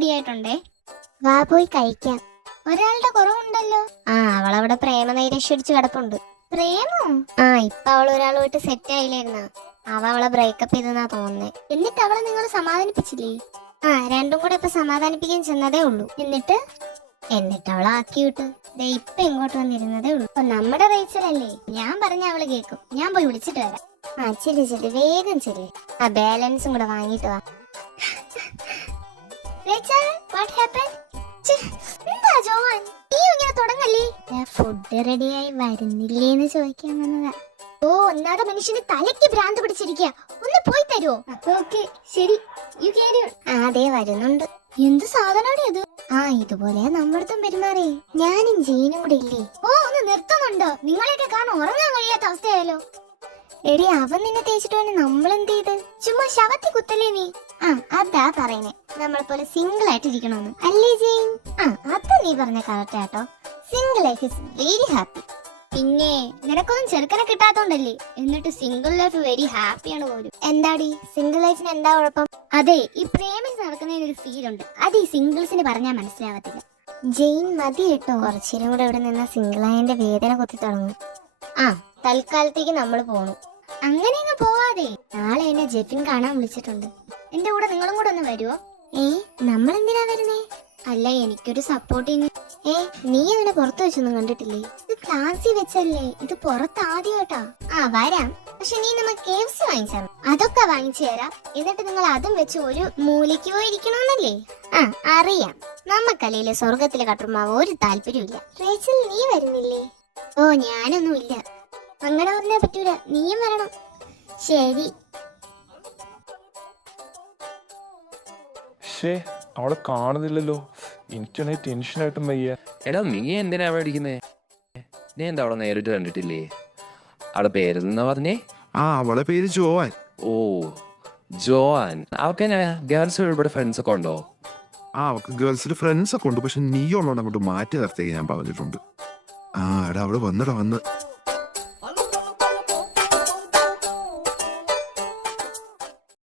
Ready ആയിട്ടുണ്ടേ. വാ പോയി കഴിക്കാം. ഒരാളുടെ കുറവുണ്ടല്ലോ. അവളവിടെ പ്രേമ നൈരാശ്യടിച്ച് കിടപ്പുണ്ട്. പ്രേമോ? ഇപ്പൊ അവൾ ഒരാളുമായിട്ട് സെറ്റ് ആയില്ലായിരുന്ന. അവളെ ബ്രേക്കപ്പ് ചെയ്തെന്നാ തോന്നുന്നേ. എന്നിട്ട് അവളെ നിങ്ങൾ സമാധാനിപ്പിച്ചില്ലേ? രണ്ടും കൂടെ ഇപ്പൊ സമാധാനിപ്പിക്കാൻ ചെന്നതേ ഉള്ളൂ. എന്നിട്ട് അവളെ ആക്കി വിട്ടു. ഇപ്പൊ ഇങ്ങോട്ട് വന്നിരുന്നതേ ഉള്ളൂ. നമ്മുടെ റേച്ചലല്ലേ, ഞാൻ പറഞ്ഞ അവള് കേക്കും. ഞാൻ പോയി വിളിച്ചിട്ട് വരാം. ചെല്ലു വേഗം ചെല്ലു. ബാലൻസും കൂടെ വാങ്ങിട്ട് വാ. എന്താ ജോവാൻ, നീ ഇങ്ങനെ തുടങ്ങല്ലേ? ഫുഡ് റെഡിയായി വരുന്നില്ലേന്ന് ചോദിക്കാൻ വന്നതാ. ഒന്നാതെ മനുഷ്യന് തലയ്ക്ക് ഭ്രാന്ത് പിടിച്ചിരിക്കുക. ഒന്ന് പോയി തരുമോ? ഓക്കെ ശരി, അതെ വരുന്നുണ്ട്. എന്ത് സാധനമാണ് ഇത്? ഇതുപോലെ നമ്മടത്തും പെരുമാറി. ഞാനും ജീനും കൂടെ ഇല്ലേ? ഒന്ന് നിർത്തുന്നുണ്ടോ? നിങ്ങളെയൊക്കെ കാണാൻ ഉറങ്ങാൻ കഴിയാത്ത അവസ്ഥയായാലോ. എടി, അവൻ നിന്നെ തേച്ചിട്ട് വേണം നമ്മളെന്ത് ചെയ്ത്? ചുമ്മാ ശവത്തി കുത്തല്ലേ നീ? അതാ പറയുന്നേ, നമ്മളെ പോലെ സിംഗിൾ ആയിട്ട് ഇരിക്കണമെന്ന് അല്ലേ ജെയിൻ? അത് നീ പറഞ്ഞ കറക്റ്റ് ആട്ടോ. Single life is very happy. പിന്നെ നിനക്കൊന്നും ചെറുക്കനെ കിട്ടാത്തോണ്ടല്ലേ? എന്നിട്ട് സിംഗിൾ ലൈഫ് വെരി ഹാപ്പിയാണ് പോലും. എന്താടി സിംഗിൾ ലൈഫിന് എന്താ കുഴപ്പം? അതെ, ഈ പ്രേമിച്ച് നടക്കുന്നതിന് ഒരു ഫീൽ ഉണ്ട്. അത് ഈ സിംഗിൾസിന് പറഞ്ഞാൽ മനസ്സിലാവത്തില്ല. ജെയിൻ മതി കേട്ടോ, കുറച്ചേരും കൂടെ ഇവിടെ നിന്ന് സിംഗിൾ ആയതിന്റെ വേദന കൊത്തി തുടങ്ങും. തൽക്കാലത്തേക്ക് നമ്മൾ പോണു. അങ്ങനെ അങ്ങ് പോവാതെ. നാളെ എന്നെ ജെഫിൻ കാണാൻ വിളിച്ചിട്ടുണ്ട്. എന്റെ കൂടെ നിങ്ങളും കൂടെ ഒന്ന് വരുവോ? നമ്മൾ എന്തിനാ വരുന്നേ? അല്ല, എനിക്കൊരു സപ്പോർട്ടിങ്. നീ അവനെ പുറത്ത് വെച്ചൊന്നും കണ്ടിട്ടില്ലേ? ഇത് ക്ലാസ്സിൽ വെച്ചല്ലേ, ഇത് പുറത്ത് ആദ്യമായിട്ടാ. വരാം, പക്ഷെ നീ നമുക്ക് KFC വാങ്ങിച്ചാ. അതൊക്കെ വാങ്ങിച്ചു തരാം. എന്നിട്ട് നിങ്ങൾ അതും വെച്ച് ഒരു മൂലയ്ക്ക് പോയിരിക്കണമെന്നല്ലേ? അറിയാം, നമ്മക്കല്ലേ സ്വർഗത്തിലെ കട്ടുമാവ് ഒരു താല്പര്യമില്ല. റേച്ചൽ, നീ വരുന്നില്ലേ? ഞാനൊന്നുമില്ല. അങ്ങനെ പറഞ്ഞാ പറ്റൂല, നീയും വരണം. ശരി. അവളെ കാണുന്നില്ലല്ലോ. എനിക്കാണെ ടെൻഷനായിട്ടും വയ്യ. എടാ, നീ എന്തിനാ മേടിക്കുന്നേ? നീ എന്താ അവളെ നേരിട്ട് കണ്ടിട്ടില്ലേ? അവളുടെ പേരെന്നാ പറഞ്ഞേ? അവളെ പേര് ജോവാൻ. ഓ, ജോവാൻ. അവൾക്ക് ഗേൾസ് ഇവിടെ ഫ്രണ്ട്സ് ഒക്കെ ഉണ്ടോ? അവൾക്ക് ഗേൾസിൽ ഫ്രണ്ട്സ് ഒക്കെ ഉണ്ട്. പക്ഷെ നീ ഉള്ളതുകൊണ്ട് അങ്ങോട്ട് മാറ്റി നിർത്തേക്ക് ഞാൻ പറഞ്ഞിട്ടുണ്ട്. എടാ, അവള് വന്നിടാ വന്ന്